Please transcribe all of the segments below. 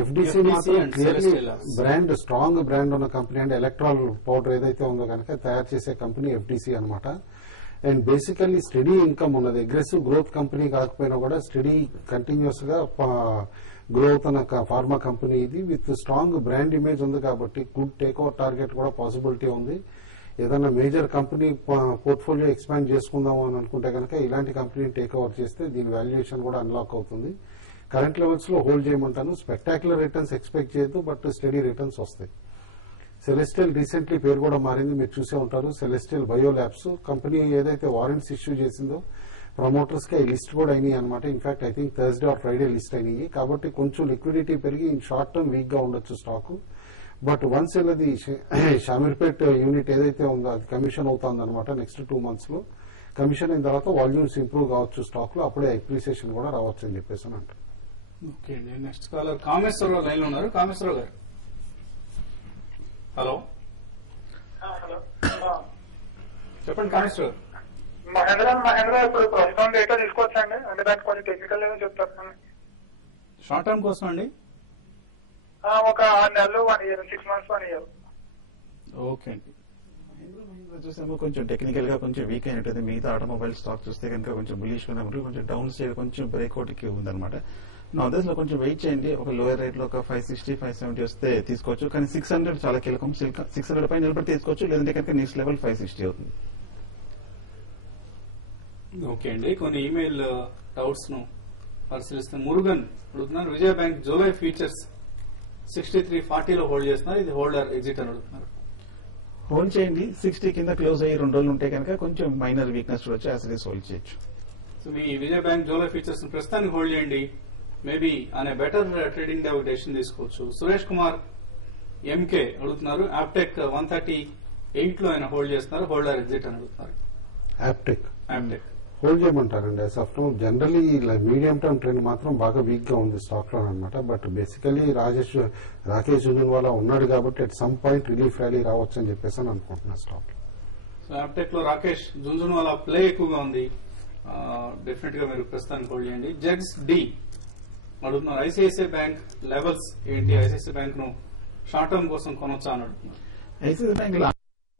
FDC మాత్రం clearly brand, strong brand ఉన్న company and electoral powder ఏదైతే ఉందో కనుక తయారు చేసే కంపెనీ ఎఫ్డిసి అనమాట. అండ్ బేసికల్లీ స్టడీ ఇన్కమ్ ఉన్నది, అగ్రెసివ్ గ్రోత్ కంపెనీ కాకపోయినా కూడా స్టడీ కంటిన్యూస్ గా గ్రో అవుతున్న ఫార్మా కంపెనీ ఇది, విత్ స్ట్రాంగ్ బ్రాండ్ ఇమేజ్ ఉంది కాబట్టి గుడ్ టేక్ ఓవర్ టార్గెట్ కూడా పాసిబిలిటీ ఉంది. ఏదైనా మేజర్ కంపెనీ పోర్ట్ఫోలియో ఎక్స్పాండ్ చేసుకుందాం అని అనుకుంటే కనుక ఇలాంటి కంపెనీని టేక్ ఓవర్ చేస్తే దీని వాల్యుయేషన్ కూడా అన్లాక్ అవుతుంది. కరెంట్ లెవెల్స్ లో హోల్డ్ చేయమంటాను. స్పెక్టాక్యులర్ రిటర్న్స్ ఎక్స్పెక్ట్ చేయొద్దు, బట్ స్టడీ రిటర్న్స్ వస్తాయి. సెలెస్టియల్ రీసెంట్లీ పేరు కూడా మారింది, మీరు చూసే ఉంటారు. సెలెస్టియల్ బయో ల్యాబ్స్ కంపెనీ ఏదైతే వారెంట్స్ ఇష్యూ చేసిందో ప్రమోటర్స్ కి లిస్ట్ కూడా అయినాయి అనమాట. In fact I think Thursday or Friday list అయినాయి. కాబట్టి కొంచెం లిక్విడిటీ పెరిగి ఇన్ షార్ట్ టర్మ్ వీక్ గా ఉండొచ్చు స్టాక్. బట్ వన్స్ అది షామీర్పేట్ యూనిట్ ఏదైతే ఉందో అది కమిషన్ అవుతుంది అనమాట. నెక్స్ట్ 2 months లో కమిషన్ అయిన తర్వాత వాల్యూమ్స్ ఇంప్రూవ్ కావచ్చు స్టాక్ లో, అప్పుడే అప్రిసియేషన్ కూడా రావచ్చు అని చెప్పేసి అని అంటారు. ఓకే అండి, నెక్స్ట్ కాలర్ కామేశ్వరరావు లైన్ లో ఉన్నారు. కామేశ్వరరావు గారు, హలో. హలో, చెప్పండి కామేశ్వరరావు. మహేంద్ర ఇప్పుడు ప్రస్తుతం డేటా తీసుకోవచ్చండి, అంటే దానికి కొంచెం టెక్నికల్ ఏమో చెప్తారు. షార్ట్ టర్మ్ కోసం అండి, ఒక 6 నెలలు 1 year, 6 months 1 year. ఓకే అండి. చూసాము కొంచెం టెక్నికల్ గా కొంచెం వీక్ అయినట్టు. మిగతా ఆటోమొబైల్ స్టాక్ చూస్తే కనుక కొంచెం బులిష్ గా ఉన్నప్పుడు కొంచెం డౌన్ సైడ్ కొంచెం బ్రేక్అవుట్ కి ఉందన్నమాట. నా ఉద్దేశంలో కొంచెం వెయిట్ చేయండి. ఒక లోయర్ రేట్ లో ఒక 560, 570 వస్తే తీసుకోవచ్చు. కానీ 600 చాలా కీలకం. 600 పై నిలబడి తీసుకోవచ్చు, లేదంటే కనుక నెక్స్ట్ లెవెల్ 560 అవుతుంది. ఓకే అండి, కొన్ని ఈమెయిల్ డౌట్స్ ను పరిశీలిస్తే మురుగన్ అడుగుతున్నారు. విజయ బ్యాంక్ జూలై ఫ్యూచర్స్ 63.40 లో హోల్డ్ చేస్తున్నారు, ఇది హోల్డర్ ఎగ్జిట్ అని అడుగుతున్నారు. హోల్డ్ చేయండి. 60 కింద క్లోజ్ అయ్యి 2 రోజులు ఉంటే కనుక కొంచెం మైనర్ వీక్నెస్ వచ్చి యాసిడీస్ హోల్డ్ చేయొచ్చు. సో మీ విజయ బ్యాంక్ జూలై ఫ్యూచర్స్ ప్రస్తుతానికి హోల్డ్ చేయండి. మేబీ అనే బెటర్ ట్రేడింగ్ డే ఒక డెసిషన్ తీసుకోవచ్చు. సురేష్ కుమార్ ఎంకే అడుగుతున్నారు. యాప్టెక్ 138 లో ఆయన హోల్డ్ చేస్తున్నారు, హోల్డర్ ఎగ్జిట్ అని అడుగుతున్నారు. యాప్టెక్ హోల్డ్ చేయమంటారండి. As of now generally medium term trend మాత్రం బాగా వీక్ గా ఉంది స్టాక్ లో అనమాట. బట్ బేసికలీ రాకేష్ జున్జున్వాలా ఉన్నాడు కాబట్టి at some point relief rally రావచ్చు అని చెప్పేసి అని అనుకుంటున్నా స్టాక్. సో యాప్టెక్ లో రాకేష్ జున్జున్వాలా ప్లే ఎక్కువగా ఉంది, డెఫినెట్ గా మీరు ప్రస్తుతానికి హోల్డ్ చేయండి. జగ్స్ డి అడుగుతున్నారు. ఐసిఐసిఐ బ్యాంక్ లెవెల్స్ ఏంటి? ఐసిఐసిఐ బ్యాంక్ ను షార్ట్ టర్మ్ కోసం కొనొచ్చా అని అడుగుతున్నారు. ఐసిఐసిఐ బ్యాంక్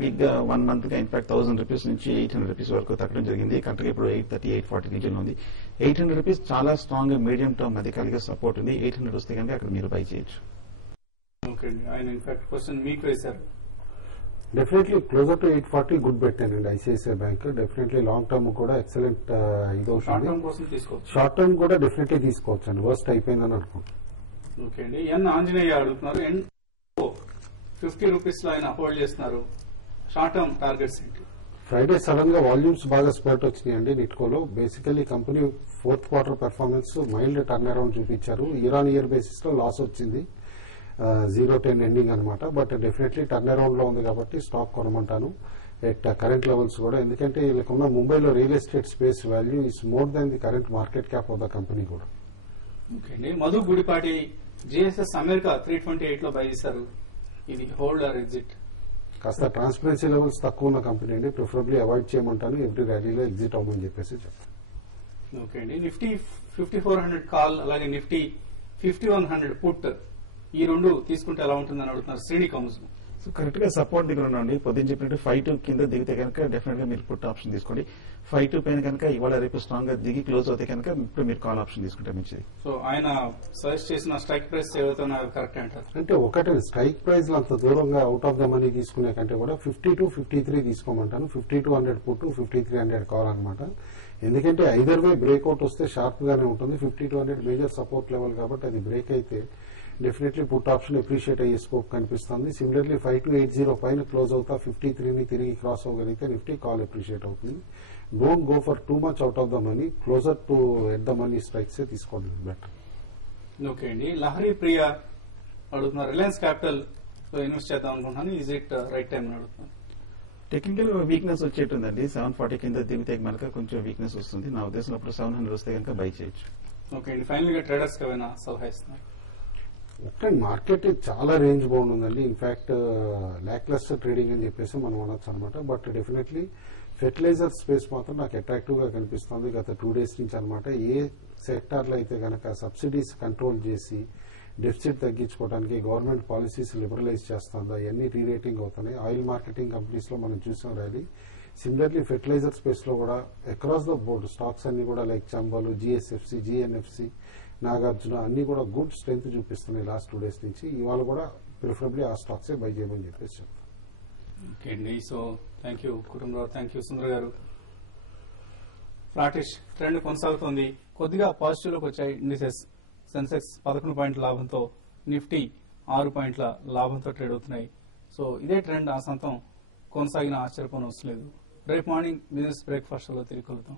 వీక్ గా 1 month గా ఇన్ఫాక్ట్ 1000 రూపీస్ నుంచి 800 రూపీస్ వరకు తగ్గడం జరిగింది. కరెక్ట్గా ఇప్పుడు 830, 840 రీజన్ ఉంది. 800 రూపీస్ చాలా స్ట్రాంగ్ మీడియం టర్మ్ అధికారిగా సపోర్ట్ ఉంది. 800 వస్తే కనుక అక్కడ మీరు బై చేయొచ్చు. ఓకే అండి, ఆయన ఇన్ఫాక్ట్ క్వశ్చన్ మీకు వేశారు. Definitely closer to 840 good bet అండి ICICI bank. Definitely long term కూడా ఎక్సలెంట్ ఇదవుతుంది. షార్ట్ టర్మ్ కూడా డెఫినెట్లీ తీసుకోవచ్చు అండి. వర్స్ట్ అయిపోయిందని అనుకుంటున్నాను. ఓకే అండి, ఎన్ ఆంజనేయ అడుగుతున్నారు. 50 రూపీస్ లో ఆయన హోల్డ్ చేస్తున్నారు. షార్ట్ టర్మ్ టార్గెట్స్ ఏంటి? ఫ్రైడే సడన్ గా వాల్యూమ్స్ బాగా స్ప్రెడ్ వచ్చినాయండి నిట్కోలో. Basically company 4th quarter performance mild turn around చూపించారు. ఇయర్ ఆన్ ఇయర్ బేసిస్ లో లాస్ వచ్చింది, 0-10 ఎండింగ్ అనమాట. బట్ డెఫినెట్లీ టర్న్ అరౌండ్ లో ఉంది కాబట్టి స్టాక్ కొనమంటాను ఎట్ కరెంట్ లెవెల్స్ కూడా. ఎందుకంటే వీళ్ళకున్న ముంబైలో real estate space value is more than the current market cap of the company కూడా. ఓకే అండి, మధు గుడిపాటి జిఎస్ఎస్ అమెరికా 328 లో బై చేశారు, ఇది హోల్డ్ ఆర్ ఎగ్జిట్? కాస్త ట్రాన్స్పరెన్సీ లెవెల్స్ తక్కువ ఉన్న కంపెనీ అండి, ప్రిఫరబ్లీ అవాయిడ్ చేయమంటాను. ఎవ్రీ ర్యాలీలో ఎగ్జిట్ అవ్వమని చెప్పేసి చెప్తాను. ఓకే అండి, నిఫ్టీ 5400 కాల్, అలాగే నిఫ్టీ 5100 పుట్, ఈ రెండు తీసుకుంటే ఎలా ఉంటుందని అడుగుతున్నారు శ్రేణి కౌన్స్. సో కరెక్ట్ గా సపోర్ట్ దగ్గర ఉండండి. పొద్దున్న చెప్పినట్టు 5-2 కింద దిగితే కనుక డెఫినెట్ గా మీరు పుట్ ఆప్షన్ తీసుకోండి. 5-2 పైన కనుక ఇవాళ రేపు స్ట్రాంగ్ గా దిగి క్లోజ్ అవుతే కనుక ఇప్పుడు మీరు కాల్ ఆప్షన్ తీసుకుంటే మంచిది. సో ఆయన సజెస్ట్ చేసిన స్ట్రైక్ ప్రైస్ ఏవైతే ఉన్నాయో కరెక్ట్ అంటారు? అంటే ఒకటే స్ట్రైక్ ప్రైస్ లో అంత దూరంగా అవుట్ ఆఫ్ ద మనీ తీసుకునే కంటే కూడా 52-53 తీసుకోమంటాను. 5200 పుట్, 5300 కాల్ అనమాట. ఎందుకంటే ఐదర్ వే బ్రేక్అవుట్ వస్తే షార్ప్ గానే ఉంటుంది. 5200 మేజర్ సపోర్ట్ లెవెల్ కాబట్టి అది బ్రేక్ అయితే డెఫినెట్లీ పుట్ ఆప్షన్ అప్రిషియేట్ అయ్యే స్కోప్ కనిపిస్తుంది. సిమిలర్లీ 5280 పైన క్లోజ్ అవుతా 53ని తిరిగి క్రాస్ అవ్వగలిగితే నిఫ్టీ కాల్ అప్రిషియేట్ అవుతుంది. Don't go for too much out of the money, closer to at the money strikes తీసుకోండి బెటర్. ఓకే అండి, లహరి ప్రియ అడుగుతున్నారు. రిలయన్స్ క్యాపిటల్ లో ఇన్వెస్ట్ చేద్దాం అనుకుంటున్నాను, ఈజ్ ఇట్ రైట్ టైం అని అడుగుతున్నాను. Technical weakness వచ్చేటుందండి. 740 కింద దిగితే కనుక కొంచెం వీక్నెస్ వస్తుంది. నా ఉద్దేశం అప్పుడు 700 వస్తే కనుక బై చేయొచ్చు. ఓకే అండి, ఫైనల్ గా ట్రేడర్స్ కి ఏమైనా సలహా ఇస్తున్నారు? మార్కెట్ చాలా రేంజ్ బౌండ్ ఉందండి. ఇన్ఫాక్ట్ ల్యాక్ లెస్టర్ ట్రేడింగ్ అని చెప్పేసి మనం అనొచ్చు అనమాట. బట్ డెఫినెట్లీ ఫెర్టిలైజర్ స్పేస్ మాత్రం నాకు అట్రాక్టివ్ గా కనిపిస్తుంది గత 2 days నుంచి అనమాట. ఏ సెక్టార్లో అయితే కనుక సబ్సిడీస్ కంట్రోల్ చేసి డెఫిసిట్ తగ్గించుకోవడానికి గవర్నమెంట్ పాలసీస్ లిబరలైజ్ చేస్తుందా, ఇవన్నీ రీరేటింగ్ అవుతున్నాయి. ఆయిల్ మార్కెటింగ్ కంపెనీస్ లో మనం చూసాం ర్యాలీ. సిమిలర్లీ ఫెర్టిలైజర్ స్పేస్ లో కూడా అక్రాస్ ద బోర్డ్ స్టాక్స్ అన్ని కూడా లైక్ చంబలు, జిఎస్ఎఫ్సి, జిఎన్ఎఫ్సి, నాగార్జున అన్ని కూడా గుడ్ స్ట్రెంత్ చూపిస్తున్నాయి లాస్ట్ 2 days నుంచి. ఇవాళ కూడా ప్రిఫరబ్లీ ఆ స్టాక్సే బై చేయమని చెప్పేసి చెప్తాను. ఓకే అండి. So thank you Kutumbarao, thank you Sundar గారు. ఫ్లాటిష్ ట్రెండ్ కొనసాగుతోంది. కొద్దిగా పాజిటివ్ లోకి వచ్చాయి ఇండిసెస్. సెన్సెక్స్ 11 పాయింట్ల లాభంతో, నిఫ్టీ 6 పాయింట్ల లాభంతో ట్రేడ్ అవుతున్నాయి. సో ఇదే ట్రెండ్ ఆశాంతం కొనసాగిన ఆశ్చర్యపోనవసరం లేదు. రేపు మార్నింగ్ బిజినెస్ బ్రేక్ఫాస్ట్ లో తిరిగి కలుద్దాం.